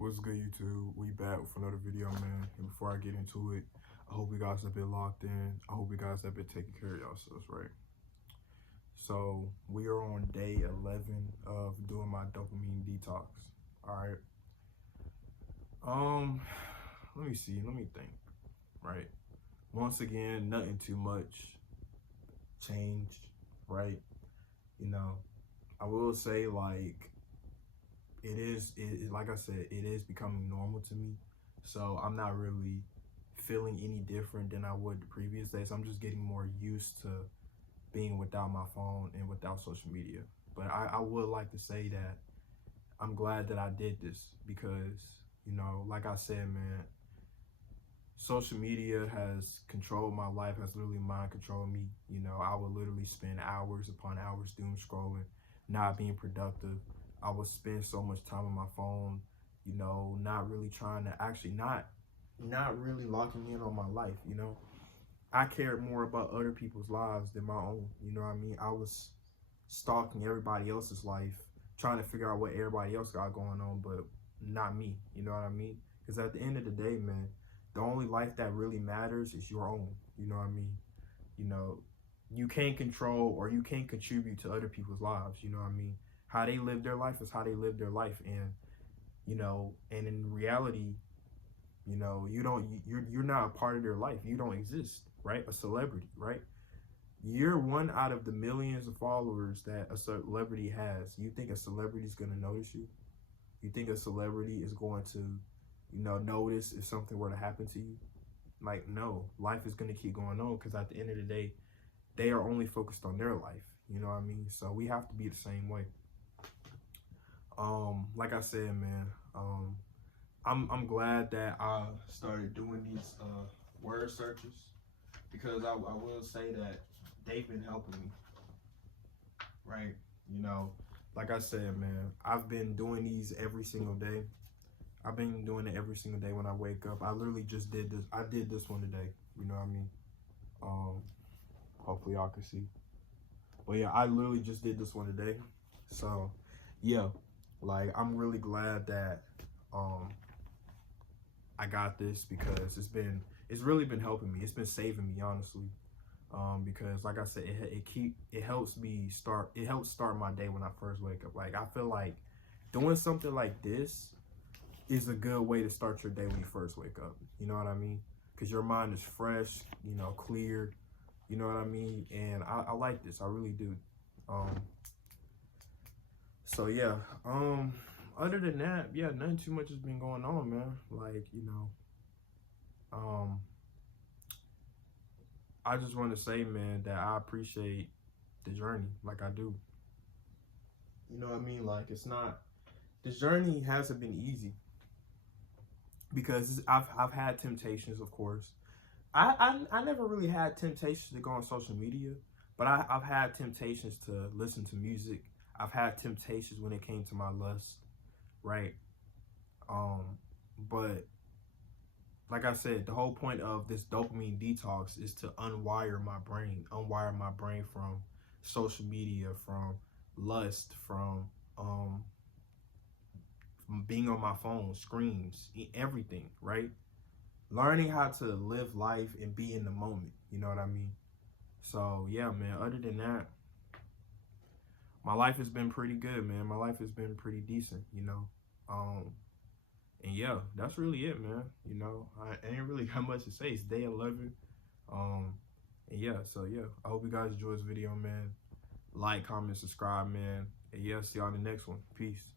What's good, YouTube? We back with another video, man. And before I get into it, I hope you guys have been locked in. I hope you guys have been taking care of yourselves, right? So we are on day 11 of doing my dopamine detox. All right. Let me see. Let me think. Right. Once again, nothing too much changed, right? You know, I will say like like I said, it is becoming normal to me. So I'm not really feeling any different than I would the previous days. I'm just getting more used to being without my phone and without social media. But I would like to say that I'm glad that I did this because, you know, like I said, man, social media has controlled my life, has literally mind controlled me. You know, I would literally spend hours upon hours doom scrolling, not being productive. I would spend so much time on my phone, you know, not really trying to actually not really locking in on my life, you know. I cared more about other people's lives than my own, you know what I mean? I was stalking everybody else's life, trying to figure out what everybody else got going on, but not me, you know what I mean? Because at the end of the day, man, the only life that really matters is your own, you know what I mean? You know, you can't control or you can't contribute to other people's lives, you know what I mean? How they live their life is how they live their life. And, you know, and in reality, you know, you're not a part of their life. You don't exist, right? A celebrity, right? You're one out of the millions of followers that a celebrity has. You think a celebrity is going to notice you? You think a celebrity is going to, you know, notice if something were to happen to you? Like, no, life is going to keep going on because at the end of the day, they are only focused on their life. You know what I mean? So we have to be the same way. Like I said, man, I'm glad that I started doing these word searches because I will say that they've been helping me, right? You know, like I said, man, I've been doing these every single day. I've been doing it every single day when I wake up. I literally just did this. I did this one today. You know what I mean? Hopefully y'all can see. But yeah, I literally just did this one today. So yeah, like I'm really glad that I got this because it's really been helping me. It's been saving me, honestly. Because like I said, it helps start my day when I first wake up. Like I feel like doing something like this is a good way to start your day when you first wake up. You know what I mean? Because your mind is fresh, you know, clear. You know what I mean? And I like this. I really do. So yeah. Other than that, yeah, nothing too much has been going on, man. Like, you know, I just want to say, man, that I appreciate the journey, like I do. You know what I mean? Like, this journey hasn't been easy because I've had temptations, of course. I never really had temptations to go on social media, but I've had temptations to listen to music. I've had temptations when it came to my lust, right? But like I said, the whole point of this dopamine detox is to unwire my brain from social media, from lust, from being on my phone, screens, everything, right? Learning how to live life and be in the moment, you know what I mean? So yeah, man, other than that, my life has been pretty good, man. My life has been pretty decent, you know? And yeah, that's really it, man. You know, I ain't really got much to say. It's day 11. And yeah, so yeah, I hope you guys enjoy this video, man. Like, comment, subscribe, man. And yeah, see y'all in the next one. Peace.